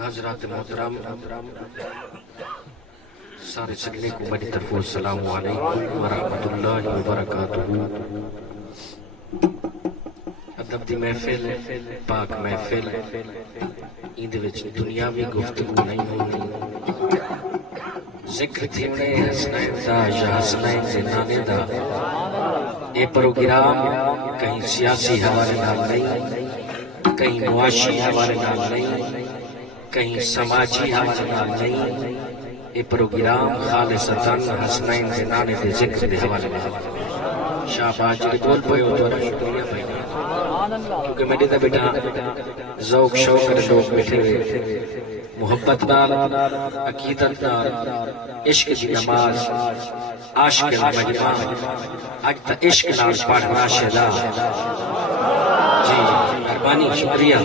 حضرات محترم سارے چلنے کو میری طرف السلام علیکم ورحمۃ اللہ وبرکاتہ۔ ادب دی محفل پاک محفل ایندے وچ دنیاوی گفتگو نہیں ہونی، ذکر تھیونے حسنین دا یا حسنین دے نانے دا۔ یہ پروگرام کہیں سیاسی حوالے نال نہیں، کہیں معاشی حوالے نال نہیں، کہیں سماجی حوالے نال نہیں، یہ پروگرام خالصتاً حسنین دے نانے دے ذکر دے حوالے نال۔ شاباش جی بول پئے ہو تو شکریہ بھائی، کیونکہ میرے دا بیٹا ذوق شوق کر لوگ بیٹھے ہوئے محبت نال، عقیدت نال، عشق دی نماز، عاشق المجمع اج تا عشق نال پڑھنا شدا۔ جی مہربانی شکریہ۔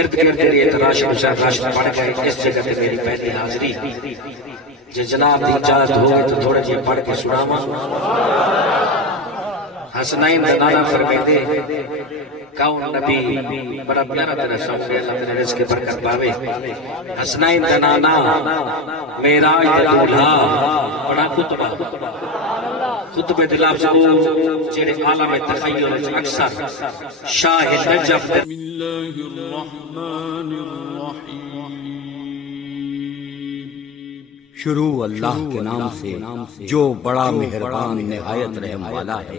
ارد گرد میرے تراشد حسین راشد پڑھ گئے، اس جگہ تے میری پہلی حاضری۔ جی جناب دی اجازت ہوگی تو تھوڑا جی پڑھ کے سناواں۔ حسنین دا نانا فرمیندے کون نبی بڑا پیارا تیرا سمجھ اللہ تیرے رزق کی برکت پاوے۔ حسنین دا نانا معراج دا دولہا بڑا خطبہ، خطبے دے لفظ جڑے عالم تخیل وچ اکثر شاہ نجف بسم اللہ الرحمن الرحیم۔ شروع اللہ کے نام سے جو بڑا مہربان نہایت رحم والا ہے۔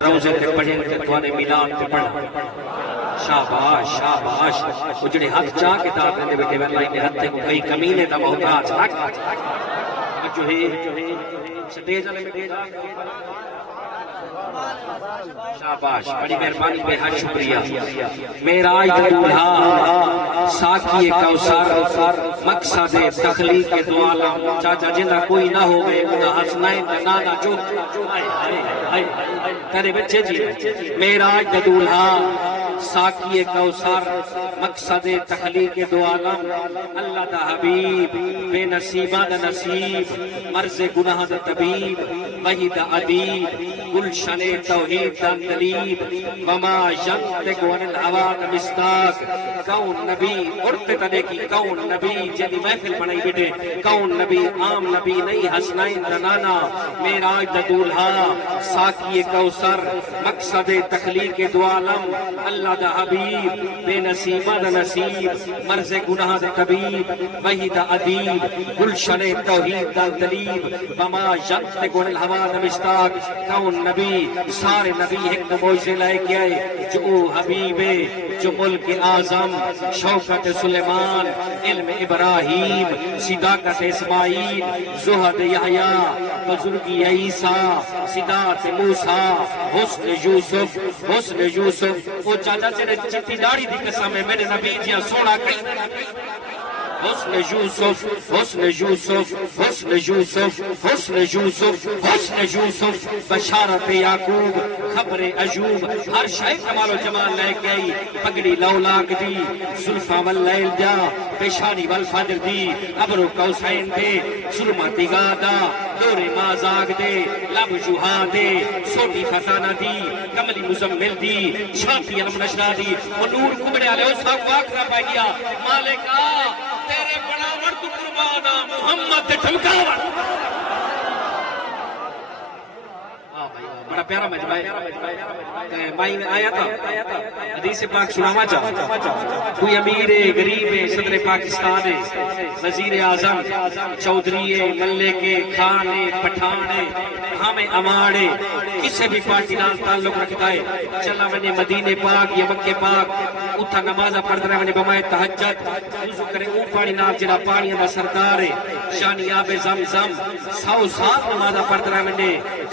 روزے تے پڑھیں تے توانے میلاد تے پڑھا۔ شاباش شاباش، وہ جڑے ہاتھ چاہ کے دار دے بیٹے والله دے ہتھ کو کئی کمینے دا محتاج رکھ جو ہے سٹیج والے میں دے جا۔ شاباش، بڑی مہربانی، بے حد شکریہ۔ معراج دا دولہا، ساقی کوثر، مقصد تخلیق دو عالم، چاچا جنہ کوئی نہ ہوئے انہا حسنین دا نانا جو تیرے بچے جی۔ معراج دا دولہا، ساقی کوثر، مقصد تخلیق دو عالم، اللہ دا حبیب، بے نصیبہ دا نصیب، مرض گناہ دا طبیب، وحی دا عدیب، گلشن توحید دا دلیب، وما ینطق عن الہوی دا مصداق۔ کون نبی اڑتے تنے کی کون نبی جنی محفل بنائی بیٹے، کون نبی عام نبی نہیں، حسنین دا نانا، معراج دا دولہا، ساقی کوثر، مقصد تخلیق دو عالم، اللہ دا حبیب، بے نصیبہ دا نصیب، مرض گناہ دا طبیب، وحی دا عدیب، گلشن توحید دا دلیب، وما ینطق عن الہوی دا مصداق۔ کون نبی سارے نبی ایک موجزے لائے کے آئے، جو حبیب جو ملک اعظم، شوکت سلیمان، علم ابراہیم، صداقت اسماعیل، زہد یحییٰ، بزرگی عیسیٰ، صداقت موسیٰ، حسن یوسف، حسن یوسف۔ وہ چاچا چرے چٹی داڑی دی قسم ہے میرے نبی جیا سونا کہیں۔ حسن یوسف، حسن یوسف، حسن یوسف، حسن یوسف، حسن یوسف، بشارت یعقوب، خبر ایوب، ہر شے کمال و جمال لے کے آئی۔ پگڑی لولاک دی، زلفاں واللیل دا، پیشانی والفجر دی، ابرو قوسین دے، سرما تیگا دا، دور مازاگ دے، لب جوہا دے، سوٹی فتانہ دی، کملی مزمل دی، شافی علم نشرہ دی، وہ نور کمڑے آلے اس وقت واقعہ پہ گیا۔ مالکہ تیرے بڑاور تو قربانا محمد ٹھمکاور۔ بڑا پیارا مجمع ہے، مائی میں آیا تھا حدیث پاک سناوا چاہتا۔ کوئی امیر غریب صدر پاکستان ہے، وزیر اعظم، چودھری ملے کے کھانے پٹھانے ہمیں اماڑے کسی بھی پارٹی نال تعلق رکھتا ہے، چلا ونے مدینے پاک یا مکے پاک، اتھا نمازہ پڑھ رہے ونے بمائے تہجد، وضو کرے اون پانی نال جڑا پانی دا سردار ہے، شانی آب زمزم، 100 سال نمازہ پڑھ رہے ونے،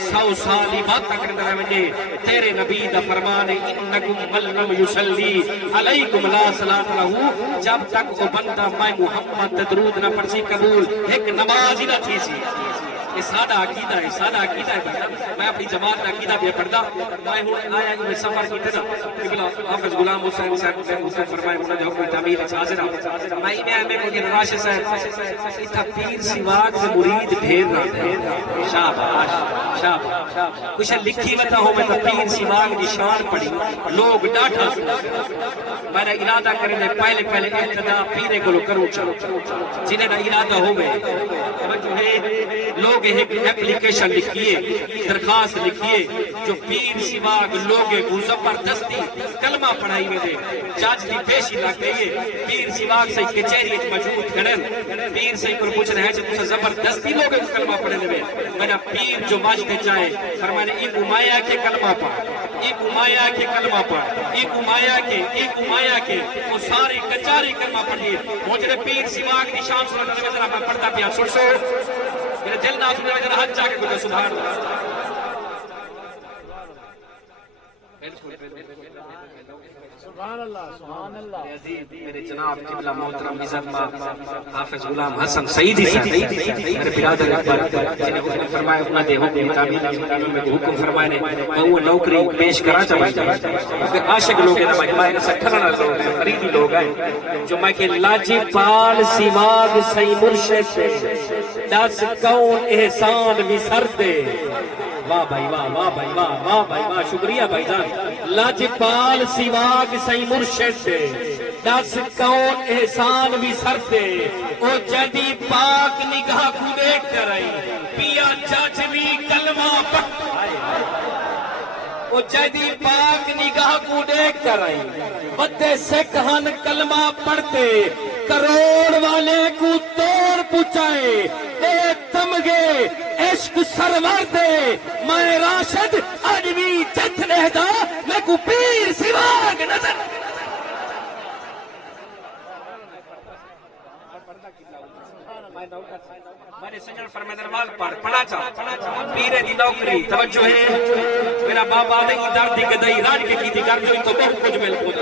100 سال عبادت کرتے رہے ونے۔ تیرے نبی دا فرمان ہے انکم من لم یصلی علیکم لا صلاۃ لہ، جب تک وہ بندہ میں محمد درود نہ پڑھ سی قبول ایک نماز ہی نہ تھی سی۔ یہ سادہ عقیدہ ہے، سادہ عقیدہ ہے۔ میں اپنی جماعت کا عقیدہ بھی پڑھتا، میں ہوں آیا میں سفر کی تھا قبلہ حافظ غلام حسین صاحب نے مجھ سے فرمایا انہوں نے حکم تعمیر حاضر ہے۔ میں میں میں کو یہ راشد صاحب اتھا پیر سیواگ سے مرید ڈھیر رہا ہے۔ شاباش شاباش، کچھ لکھی وتا ہو میں تو پیر سیواگ نشان پڑھی، لوگ ڈاٹا میرا ارادہ کریں دے پہلے پہلے ابتدا پیرے کو کروں چاہو جنہیں نہ ارادہ ہوئے جو ہے لوگ ایک اپلیکیشن لکھئے درخواست لکھئے جو پیر سواگ لوگ کو زبردستی کلمہ پڑھائی میں دے جاج کی پیشی لگ گئی ہے پیر سواگ سے کچہری موجود کھڑن پیر سے پر پوچھ رہے ہیں کہ زبردستی لوگ کو کلمہ پڑھنے دے میرا پیر جو ماجدے چاہے فرمانے ایک امایا کے کلمہ پڑھ ایک امایا کے کلمہ پڑھ ایک امایا کے وہ ساری کچاری کلمہ پڑھیے مجھے پیر سواگ نشان سننے میں ذرا میں پڑھتا پیا سن سو میرے دل نہ سننے میں ذرا حج جا کے کچھ سبحان اللہ سبحان اللہ سبحان اللہ میرے جناب قبلہ محترم عزت حافظ غلام حسن سعیدی صاحب میرے برادر اکبر جنہیں فرمایا اپنا دے حکم تعمیر میں حکم فرمائے نے وہ نوکری پیش کرا چاہیے عاشق لوگ ہیں مجمع ہے سٹھرنا لوگ ہیں فریدی لوگ ہیں جو میں کہ لاجی پال سواگ سی مرشد دس کون احسان وسر دے واہ بھائی واہ واہ بھائی واہ واہ بھائی واہ شکریہ بھائی جان لاجپال سواگ سی مرشد دس کون احسان بھی سر دے او جدی پاک نگاہ کو دیکھ کر آئی پیا چاچوی کلمہ پڑھ او جدی پاک نگاہ کو دیکھ کر آئی بدے سکھن کلمہ پڑھتے کروڑ والے کو توڑ پچائے اے تمگے عشق سرور دے میں راشد اجوی جت نہدا میں کو پیر سواگ نظر میرے سنجر فرمائے دروال پڑھا چاہ پیرے دی نوکری توجہ ہے میرا بابا دے کی دردی کے دئی راج کے کی دی کر جو تو بہت کچھ مل خود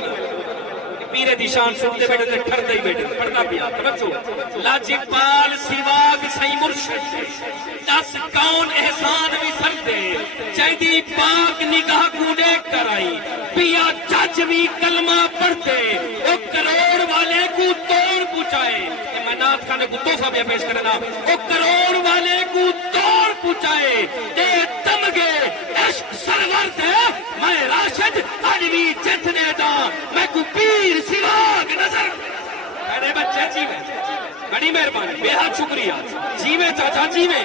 پیرے دی شان سنتے بیٹھے تھے ٹھر دئی بیٹھے پڑھنا پیا توجہ لاجپال سواگ سی مرشد دس کون احسان بھی سر دے چیدی پاک نگاہ کو دیکھ کر آئی پیا چاچوی کلمہ پڑھتے او کروڑ والے کو توڑ پچائے میں نات خانے کو تحفہ بھی پیش کرنا او کروڑ والے کو توڑ پچائے اے تمگے عشق سرور دے میں راشد اجوی جتنے دا میں کو پیر سواگ نظر میرے بچے جیوے بڑی مہربانی بے حد شکریہ جیوے چاچا جیوے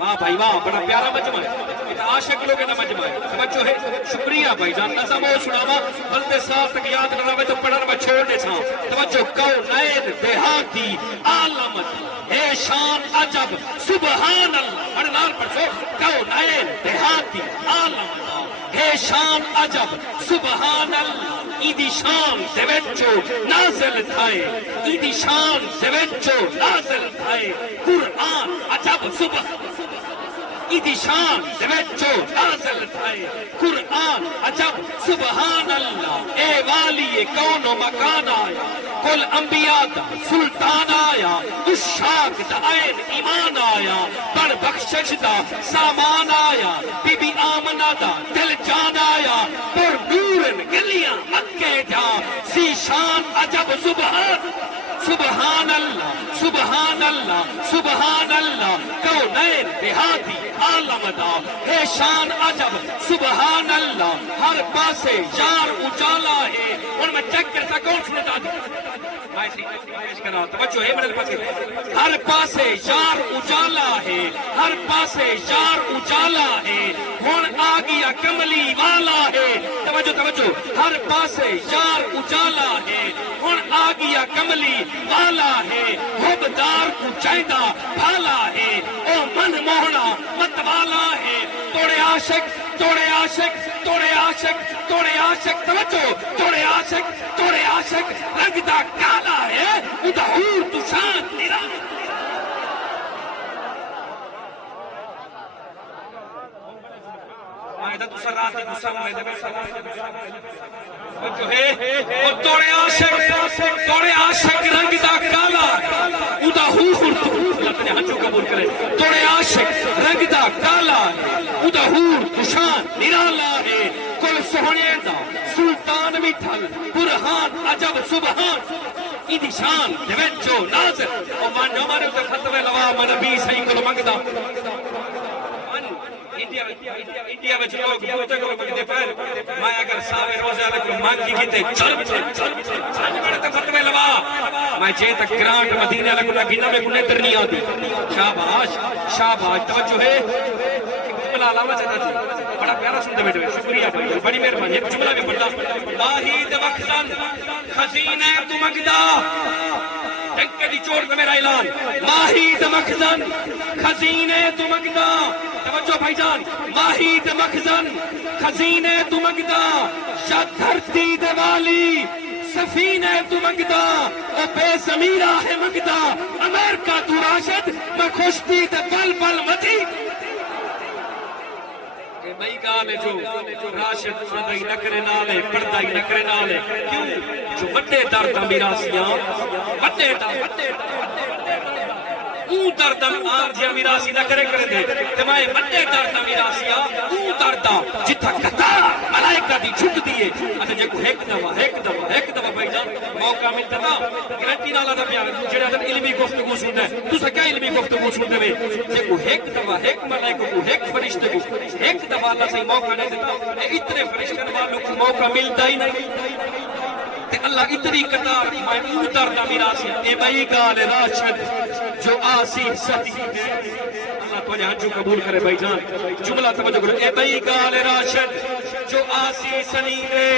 واہ بھائی واہ بڑا پیارا مجمع ہے عاشق لوگ نہ مجمع ہے توجہ ہے شکریہ بھائی جان نظم ہو سناوا بلدے ساتھ تک یاد نہ رہے تو پڑھن میں چھوڑنے چھاں توجہ کونین دیہاتی عالمت اے شان عجب سبحان اللہ پڑھنار پڑھو کونین دیہاتی عالمت اے شان عجب سبحان اللہ ایدی شان زوینچو نازل تھائے ایدی شان زوینچو نازل تھائے قرآن عجب سبحان ایدی شان زوینچو نازل تھائے قرآن عجب سبحان اللہ اے والی کون و مکان آیا کل انبیاء دا سلطان آیا اشاق دا عین ایمان آیا بڑ بخشش دا سامان آیا بی بی آمنہ دا دل جان آیا پر نورن گلیاں مکے جا سی شان عجب سبحان اللہ سبحان اللہ سبحان اللہ کونین دیہاتی عالم دا ہے شان عجب سبحان اللہ ہر پاسے یار اجالا ہے اور میں چیک کرتا کون سنتا توجہ ہے میرے پاس ہر پاسے یار اجالا ہے ہر پاسے یار اجالا ہے ہون آ گیا کملی والا ہے توجہ توجہ ہر پاسے یار اجالا ہے ہون آ گیا کملی والا ہے حبدار کو چاہدہ بھالا ہے او من موہنا مت والا ہے توڑے عاشق توڑے عاشق توڑے عاشق توڑے عاشق توجہ توڑے عاشق رنگ دا کالا ہے ادا حور تو شان تیرا آئیدہ تو سر راتی گسا میں دے جو ہے اور توڑے عاشق رنگ دا کالا ادا حور تو اللہ تنے ہنچو قبول کرے توڑے عاشق رنگ دا کالا ادا حور تو شان نرالا ہے کل سہنے دا سلطان بھی تھل برہان عجب سبحان ایدی شان دیوینچو نازل اور مان جو ہمارے اتر ختم لوا من نبی صحیح کلو منگدہ انڈیا وچ لوگ بوتے کو منگتے پیر میں اگر سارے روزے لگ مانگی کیتے چل بڑے تے فتوی لوا میں جے تک گرانٹ مدینے لگ نہ گنا میں کونے تر نہیں آتی شاباش توجہ ہے جملہ علامہ چاہتا جی بڑا پیارا سنتے بیٹھے شکریہ بھائی بڑی مہربانی ایک جملہ بھی پڑھتا واحد مخزن خزینہ تو مگدا ڈنکے دی چوٹ میں میرا اعلان واحد مخزن خزینے تو مگدا توجہ بھائی جان واحد مخزن خزینے تو مگدا یا دھرتی دیوالی سفینے تو مگدا او بے زمیرہ ہے مگدا امریکہ تو راشد میں خوشتی تے پل پل متی بھائی گالے جو راشد پردائی نکرے نالے پردائی نکرے نالے کیوں جو وڈے دردہ میراسیاں وڈے اون دردہ آم جیا میراسی نکرے کرے دے تمہیں وڈے دردہ میراسیاں اون دردہ جتھا قطار ملائکہ دی چھک دیئے اچھا جے کو ایک دفعہ بھائی جان موقع ملتا نا گرنٹی نالا دا بیان جڑے ادھر علمی گفتگو سننا ہے تو سا کیا علمی گفتگو سننے میں جے کو ایک دفعہ ایک ملائکہ کو ایک فرشتے کو ایک دفعہ اللہ سے موقع نہیں دیتا اتنے فرشتن والوں کو موقع ملتا ہی نہیں تے اللہ اتنی قطار میں اوتر دا میراسی اے بھائی گال راشد جو آسی ستی اللہ تو جہاں جو قبول کرے بھائی جان جملہ توجہ کرو اے بھائی گال راشد جو آسی سنی دے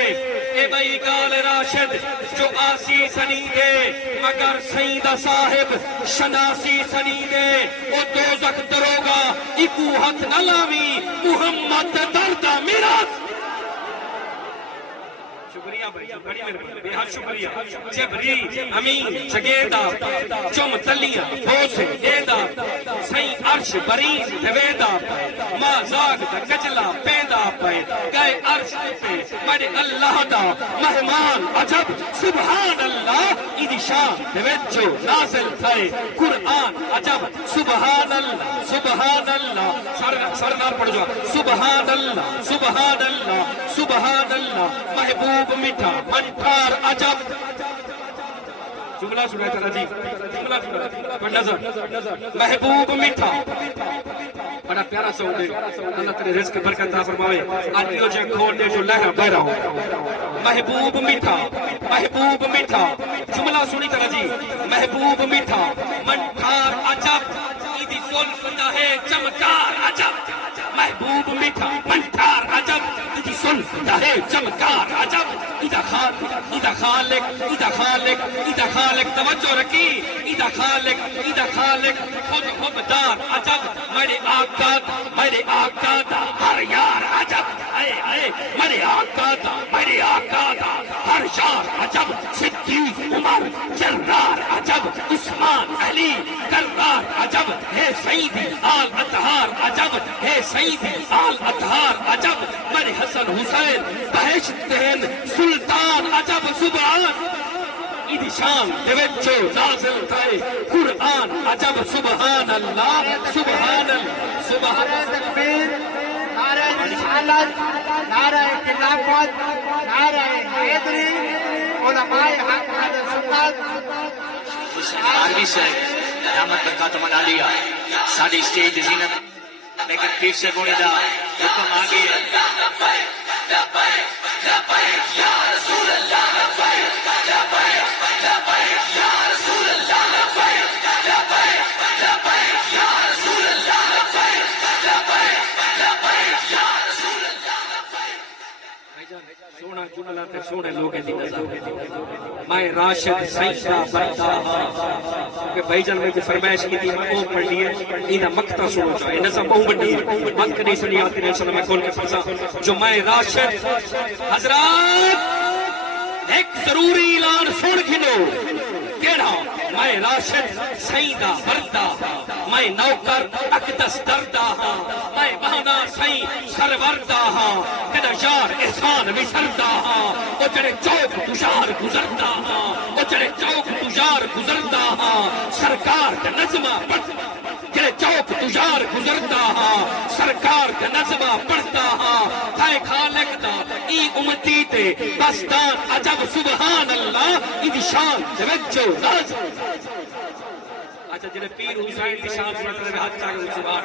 اے بھائی گال راشد جو آسی سنی دے مگر سیدہ صاحب شناسی سنی دے او دوزخ دروگا اکو ہتھ نلامی محمد دردہ میراس شکریہ بھائی بڑی مہربانی بے حد شکریہ جبری امین چگیدہ چم تلیاں بوسے دیدہ سائیں عرش برین دویدہ ما زاگ دا کجلا پیدا پائے گئے عرش پہ بڑے اللہ دا مہمان عجب سبحان اللہ ایدی شان دویجو نازل تھائے قرآن عجب سبحان اللہ سرنار پڑھ جا سبحان اللہ محبوب میٹھا منٹھار عجب جملہ سنا چلا جی جملہ سنا پر نظر محبوب میٹھا بڑا پیارا سا ہوتے اللہ تیرے رزق برکت عطا فرمائے آدیو جے کھول دے جو لہرہ بہ رہا ہوں محبوب میٹھا جملہ سنی طرح جی محبوب میٹھا منٹھار عجب ایدی زلف دا ہے چمکار عجب محبوب میٹھا منٹھار عجب ایدی زلف دا ہے چمکار عجب ایدہ خالق توجہ رکھی ایدہ خالق خود خوددار عجب میرے آقا دا ہر یار عجب میرے آقا دا ہر یار عجب صدیق عمر جرار عجب عثمان علی کرار عجب ہے سیدی آل اطہار عجب ہے سیدی آل اطہار عجب میرے حسن حسین بہشت دین سلطان عجب سبحان ایدی شان دوجو نازل تھائے قرآن عجب سبحان اللہ نعرہ تکبیر نعرہ رسالت نعرہ خلافت نعرہ حیدری علماء حق اہل سنت عالمی سے قیامت برکات منا لیا ساری اسٹیج زینت لیکن پیر سے گوڑی دا حکم آگے یا رسول اللہ سونا جملہ تے سونے لوگ دی نظر میں راشد سیدہ بندہ کہ بھائی جان میں فرمائش کی تھی میں پڑھ لیے ایدہ مقتہ سنو چاہے نظر بہو بڑی ہے وقت نہیں سنی آتی نہیں سنو میں کھول کے پھنسا جو میں راشد حضرات ایک ضروری اعلان سن کھنو کیڑا میں راشد سیدہ بردہ میں نوکر اقدس دردہ ہاں میں بہنا سائیں سروردہ ہاں کدہ یار احسان وسردہ ہاں او جڑے چوک تجار گزردہ ہاں او جڑے چوک تجار گزردہ ہاں سرکار کا نظمہ جڑے چوک تجار گزردہ ہاں سرکار کا نظمہ پڑھتا ہاں تھائے خالق دا ای امتی تے بستان عجب سبحان اللہ ایدی شان توجہ نازل اچھا جنہیں پیر حسین کی شان سنت رہے ہاتھ چاہے سبحان